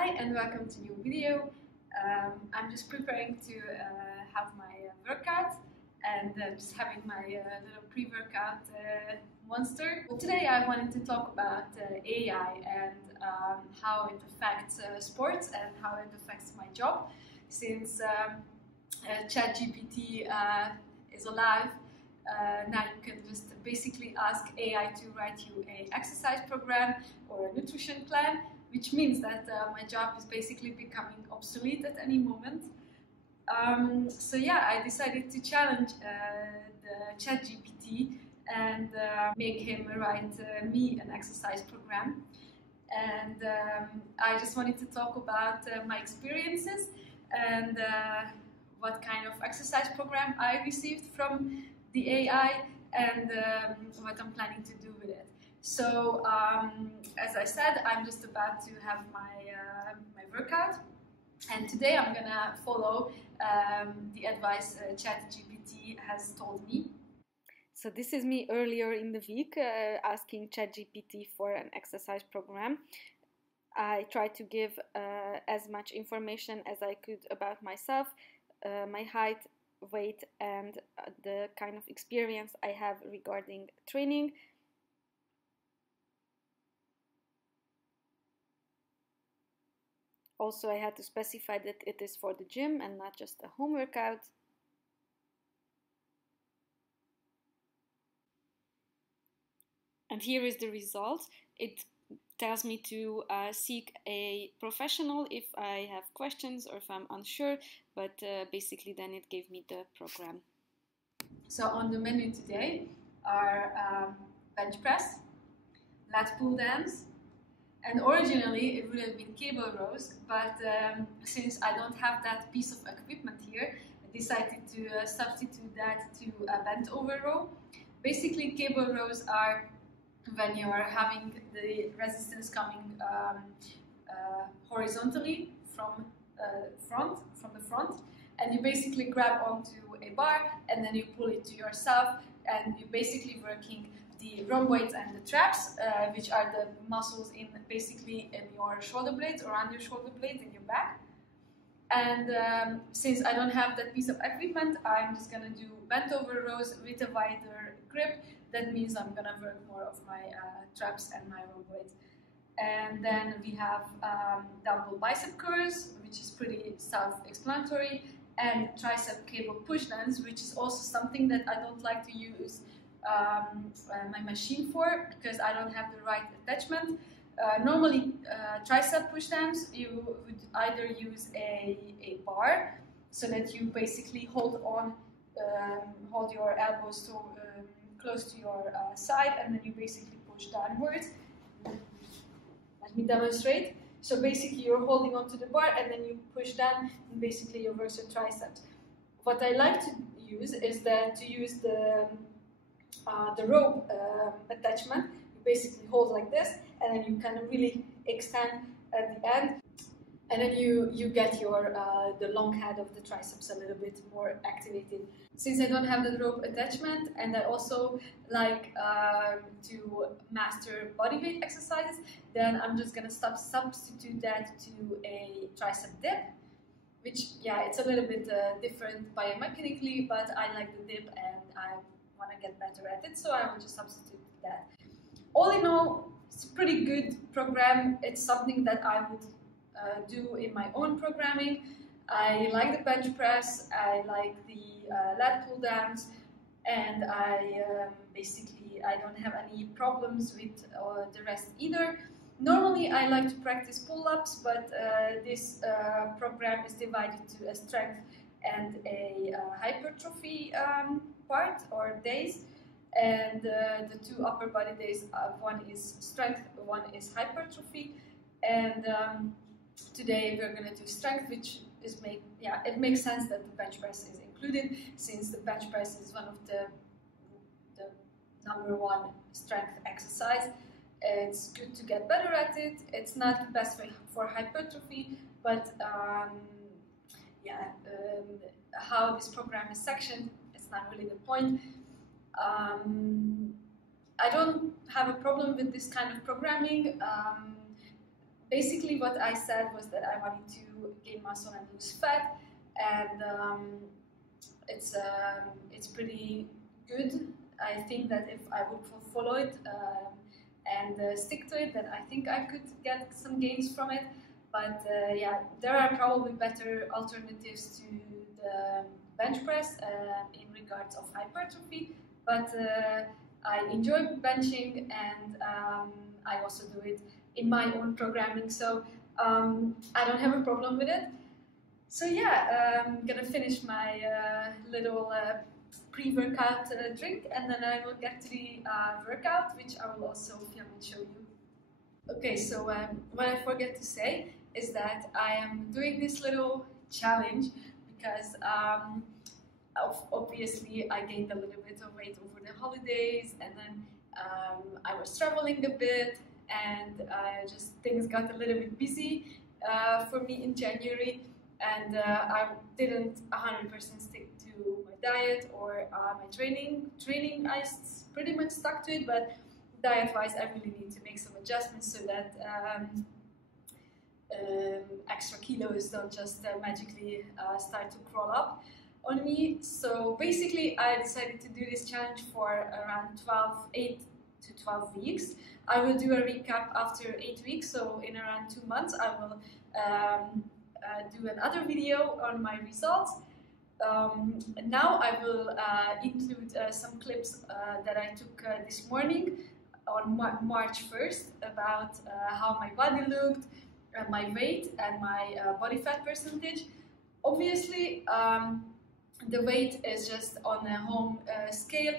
Hi and welcome to a new video. I'm just preparing to have my workout and just having my little pre-workout monster. Today I wanted to talk about AI and how it affects sports and how it affects my job, since ChatGPT is alive. Now you can just basically ask AI to write you an exercise program or a nutrition plan, which means that my job is basically becoming obsolete at any moment. So yeah, I decided to challenge the ChatGPT and make him write me an exercise program. And I just wanted to talk about my experiences and what kind of exercise program I received from the AI and what I'm planning to do with it. So as I said, I'm just about to have my workout, and today I'm gonna follow the advice ChatGPT has told me. So this is me earlier in the week asking ChatGPT for an exercise program. I tried to give as much information as I could about myself, my height, weight, and the kind of experience I have regarding training. Also, I had to specify that it is for the gym and not just a home workout. And here is the result. It tells me to seek a professional if I have questions or if I'm unsure, but basically then it gave me the program. So on the menu today are bench press, lat pull downs, and originally it would have been cable rows, but since I don't have that piece of equipment here, I decided to substitute that to a bent over row. Basically, cable rows are when you are having the resistance coming horizontally from the front, and you basically grab onto a bar and then you pull it to yourself, and you're basically working the rhomboids and the traps, which are the muscles in your shoulder blades or under your shoulder blades in your back. And since I don't have that piece of equipment, I'm just gonna do bent over rows with a wider grip. That means I'm gonna work more of my traps and my rhomboids. And then we have dumbbell bicep curls, which is pretty self-explanatory, and tricep cable pushdowns, which is also something that I don't like to use my machine for because I don't have the right attachment. Normally, tricep pushdowns, you would either use a bar so that you basically hold your elbows to close to your side, and then you basically push downwards. Let me demonstrate. So basically, you're holding onto the bar, and then you push down, and basically you work your triceps. What I like to use is to use the rope attachment. You basically hold like this, and then you kind of really extend at the end, and then you get your the long head of the triceps a little bit more activated. Since I don't have the rope attachment, and I also like to master bodyweight exercises, then I'm just gonna substitute that to a tricep dip, which, yeah, it's a little bit different biomechanically, but I like the dip and I want to get better at it, so I will just substitute that. All in all, it's a pretty good program. It's something that I would do in my own programming. I like the bench press, I like the lat pull downs, and basically I don't have any problems with the rest either. Normally I like to practice pull-ups, but this program is divided to a strength and a hypertrophy part or days, and the two upper body days, one is strength, one is hypertrophy, and today we're going to do strength, which is it makes sense that the bench press is included, since the bench press is one of the #1 strength exercise. It's good to get better at it. It's not the best way for hypertrophy, but how this program is sectioned, it's not really the point. I don't have a problem with this kind of programming. basically what I said was that I wanted to gain muscle and lose fat, and it's pretty good. I think that if I would follow it and stick to it, then I think I could get some gains from it. But yeah, there are probably better alternatives to the bench press in regards of hypertrophy. But I enjoy benching, and I also do it in my own programming, so I don't have a problem with it. So yeah, I'm gonna finish my little pre-workout drink, and then I will get to the workout, which I will also film and show you. Okay, so what I forget to say is that I am doing this little challenge because obviously I gained a little bit of weight over the holidays, and then I was traveling a bit, and just things got a little bit busy for me in January, and I didn't 100% stick to my diet or my training. I pretty much stuck to it, but diet-wise I really need to make some adjustments so that extra kilos don't just magically start to crawl up on me. So basically I decided to do this challenge for around 8 to 12 weeks. I will do a recap after 8 weeks, so in around 2 months I will do another video on my results. Now I will include some clips that I took this morning on March 1st about how my body looked, my weight, and my body fat percentage. Obviously, the weight is just on a home scale.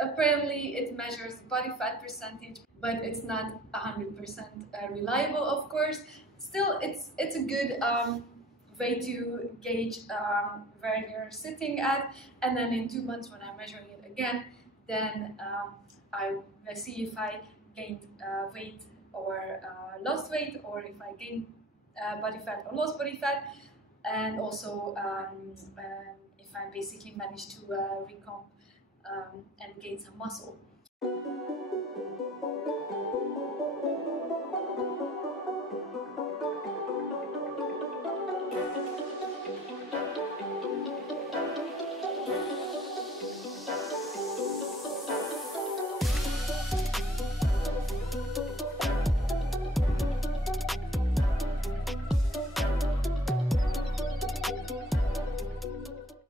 Apparently, it measures body fat percentage, but it's not 100% reliable, of course. Still, it's a good way to gauge where you're sitting at, and then in 2 months when I'm measuring it again, then I will see if I gained weight or lost weight, or if I gained body fat or lost body fat, and also if I basically managed to recomp and gain some muscle.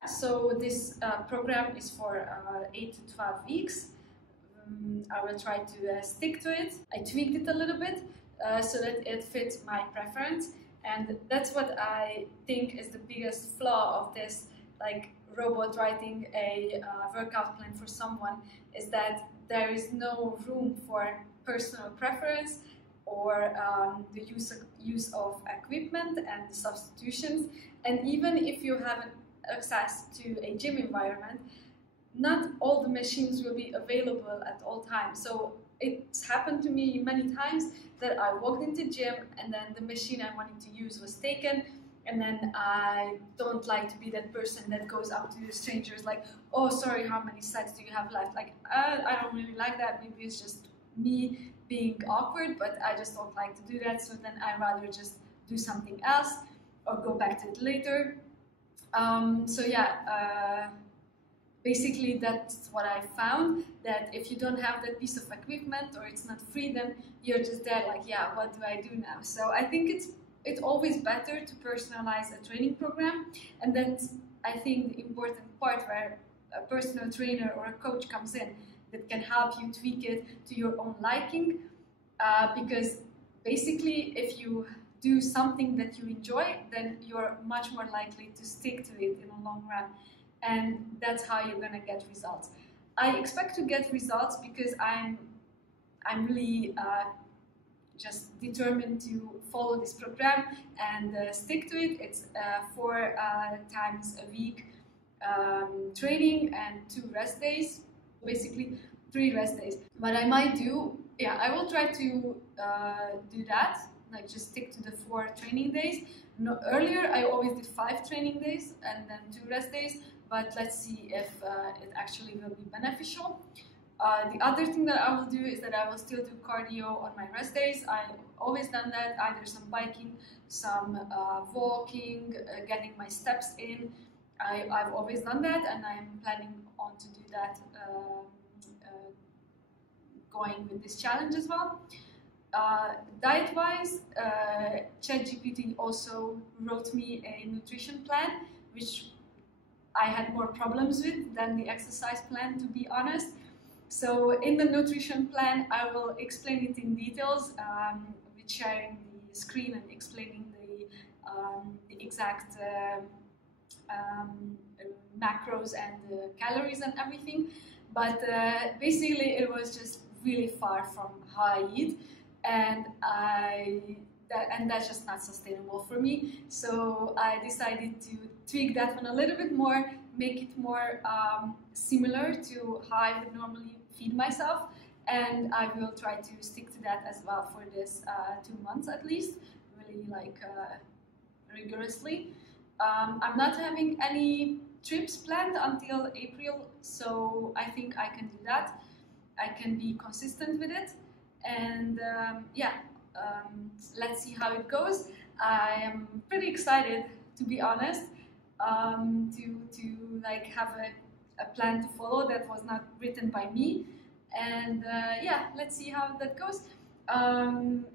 So this program is for 8 to 12 weeks. I will try to stick to it. I tweaked it a little bit so that it fits my preference, and that's what I think is the biggest flaw of this, like robot writing a workout plan for someone, is that there is no room for personal preference or the use of equipment and the substitutions. And even if you have access to a gym environment, not all the machines will be available at all times. So it's happened to me many times that I walked into gym and then the machine I wanted to use was taken, and then I don't like to be that person that goes up to strangers like, oh sorry, how many sets do you have left? Like I don't really like that. Maybe it's just me being awkward, but I just don't like to do that. So then I rather just do something else or go back to it later. So yeah, basically that's what I found, that if you don't have that piece of equipment or it's not free, then you're just there like, yeah, what do I do now? So I think it's always better to personalize a training program, and that's, I think, the important part where a personal trainer or a coach comes in that can help you tweak it to your own liking, because basically if you do something that you enjoy, then you're much more likely to stick to it in the long run, and that's how you're gonna get results. I expect to get results because I'm really just determined to follow this program and stick to it. It's 4 times a week training and 2 rest days, basically 3 rest days. What I might do, yeah, I will try to do that, like just stick to the 4 training days. No, earlier I always did 5 training days and then 2 rest days, but let's see if it actually will be beneficial. The other thing that I will do is that I will still do cardio on my rest days. I've always done that, either some biking, some walking, getting my steps in. I've always done that, and I'm planning on to do that going with this challenge as well. Diet-wise, ChatGPT also wrote me a nutrition plan, which I had more problems with than the exercise plan, to be honest. So in the nutrition plan, I will explain it in details, with sharing the screen and explaining the exact macros and the calories and everything. But basically, it was just really far from how I eat, and that's just not sustainable for me. So I decided to tweak that one a little bit more, make it more similar to how I would normally feed myself, and I will try to stick to that as well for this 2 months at least, really rigorously. I'm not having any trips planned until April, so I think I can do that. I can be consistent with it, and let's see how it goes. I am pretty excited, to be honest, to like have a plan to follow that was not written by me, and let's see how that goes.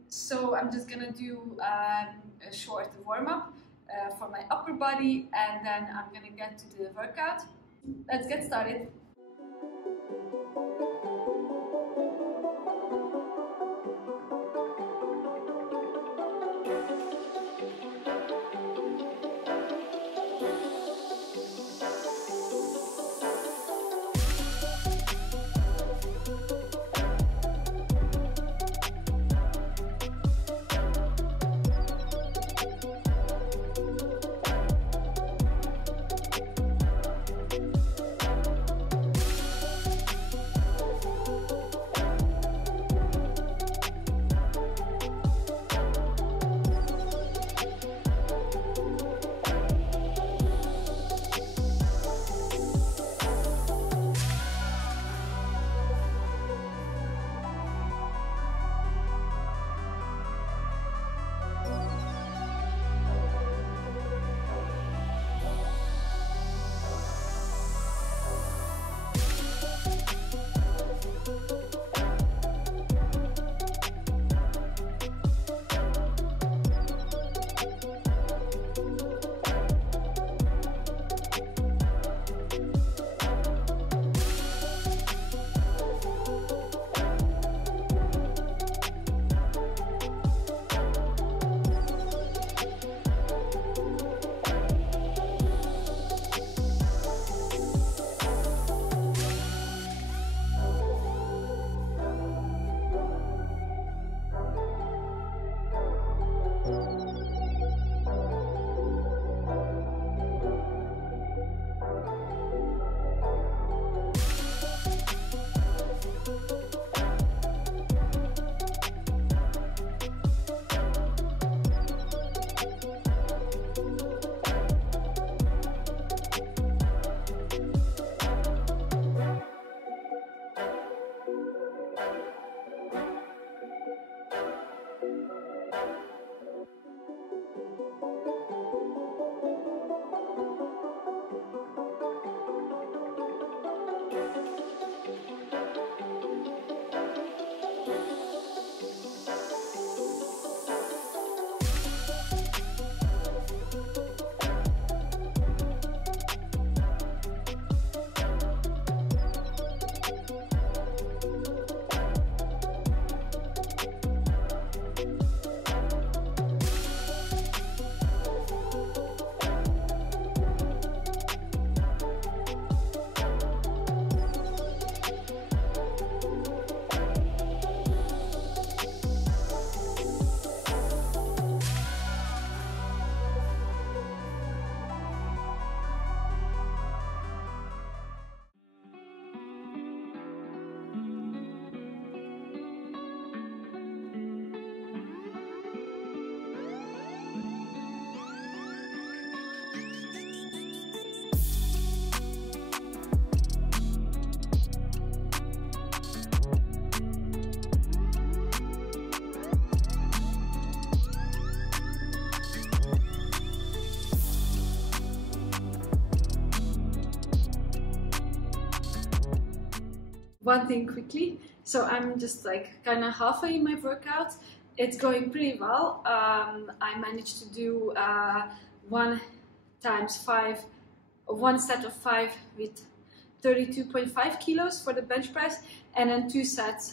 So I'm just gonna do a short warm-up for my upper body, and then I'm gonna get to the workout. Let's get started. one thing quickly. So I'm just like kind of halfway in my workout. It's going pretty well. I managed to do 1 times 5, one set of 5 with 32.5 kilos for the bench press, and then 2 sets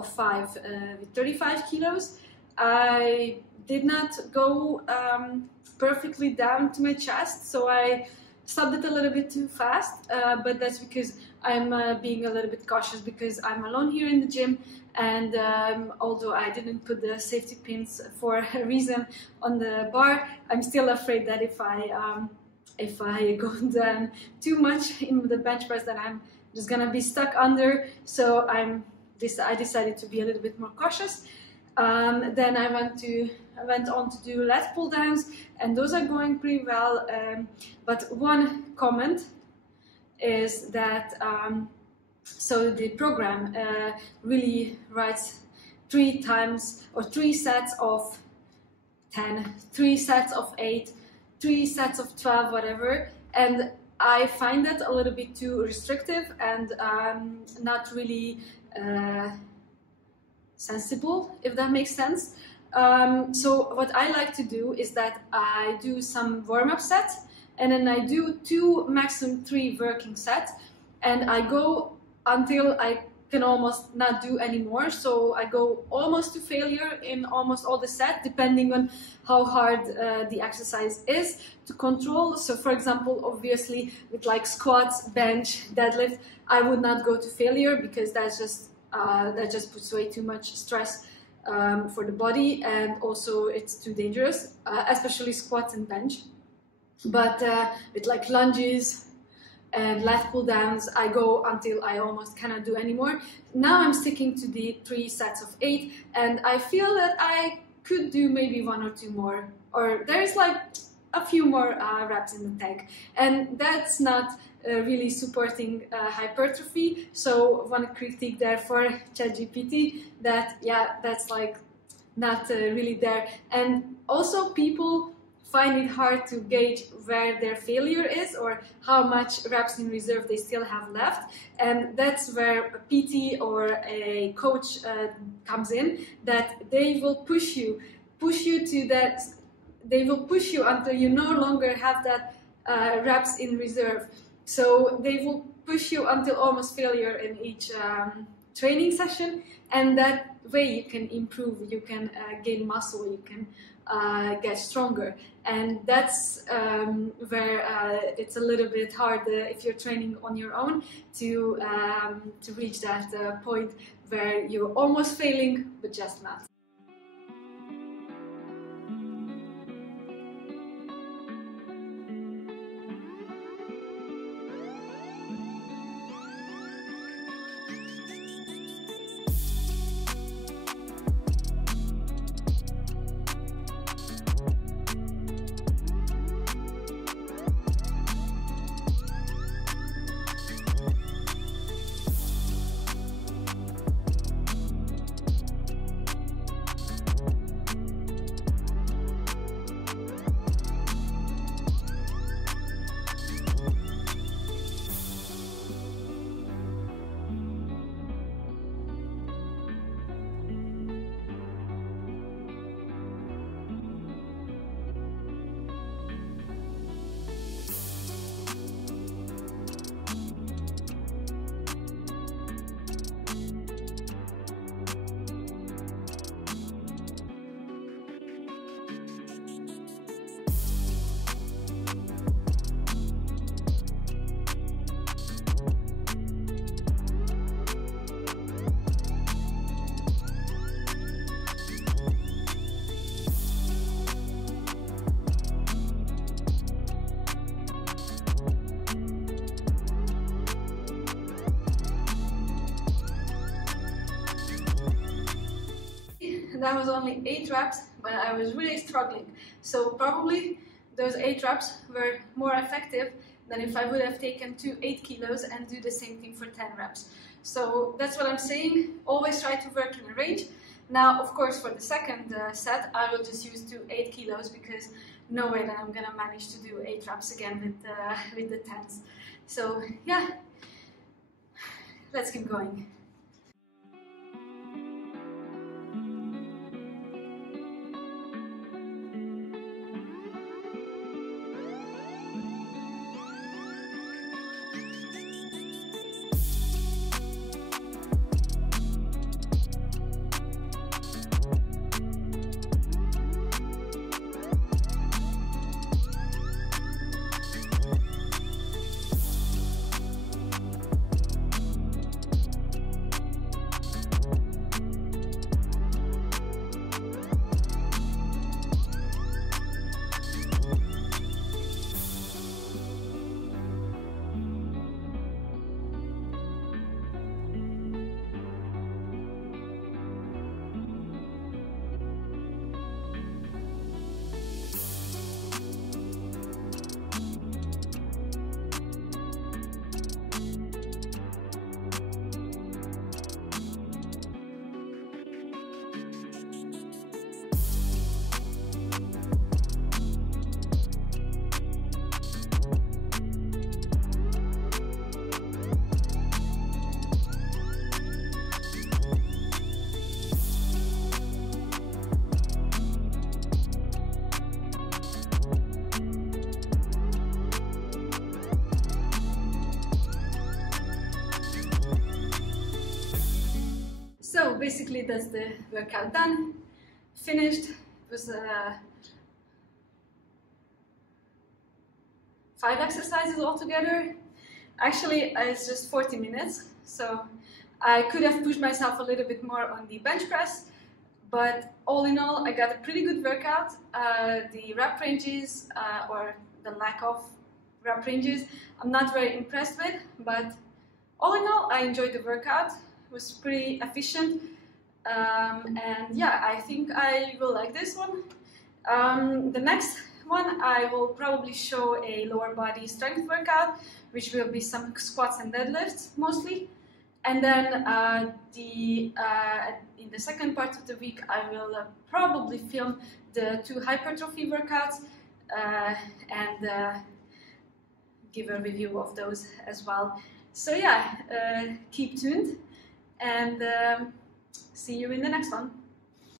of 5 with 35 kilos. I did not go perfectly down to my chest, so I stopped it a little bit too fast, but that's because I'm being a little bit cautious because I'm alone here in the gym, and although I didn't put the safety pins for a reason on the bar, I'm still afraid that if I go down too much in the bench press, then I'm just gonna be stuck under. So I decided to be a little bit more cautious. Then I went on to do lat pull downs, and those are going pretty well. But one comment is that so the program really writes 3 times or 3 sets of 10, 3 sets of 8, 3 sets of 12, whatever, and I find that a little bit too restrictive and not really sensible, if that makes sense. So what I like to do is that I do some warm-up sets, and then I do 2, maximum 3 working sets, and I go until I can almost not do anymore. So I go almost to failure in almost all the sets, depending on how hard the exercise is to control. So for example, obviously with like squats, bench, deadlift, I would not go to failure because that just puts way too much stress for the body, and also it's too dangerous, especially squats and bench. But with like lunges and lat pull downs, I go until I almost cannot do anymore. Now I'm sticking to the 3 sets of 8, and I feel that I could do maybe 1 or 2 more, or there's like a few more reps in the tank, and that's not really supporting hypertrophy. So one critique there for ChatGPT, that yeah, that's like not really there. And also people find it hard to gauge where their failure is or how much reps in reserve they still have left, and that's where a PT or a coach comes in, that they will push you to that, they will push you until you no longer have that reps in reserve. So they will push you until almost failure in each training session, and that way you can improve, you can gain muscle, you can get stronger. And that's where it's a little bit hard if you're training on your own to reach that point where you're almost failing but just not. That was only 8 reps, but I was really struggling. So probably those 8 reps were more effective than if I would have taken 8 kilos and do the same thing for 10 reps. So that's what I'm saying, always try to work in a range. Now, of course, for the second set, I will just use 8 kilos because no way that I'm gonna manage to do 8 reps again with the 10s. So yeah, let's keep going. So basically that's the workout done, finished. It was 5 exercises altogether. Actually, it's just 40 minutes, so I could have pushed myself a little bit more on the bench press, but all in all, I got a pretty good workout. The rep ranges, or the lack of rep ranges, I'm not very impressed with, but all in all, I enjoyed the workout. It was pretty efficient, and yeah, I think I will like this one. The next one, I will probably show a lower body strength workout, which will be some squats and deadlifts mostly. And then in the second part of the week, I will probably film the 2 hypertrophy workouts and give a review of those as well. So yeah, keep tuned and see you in the next one.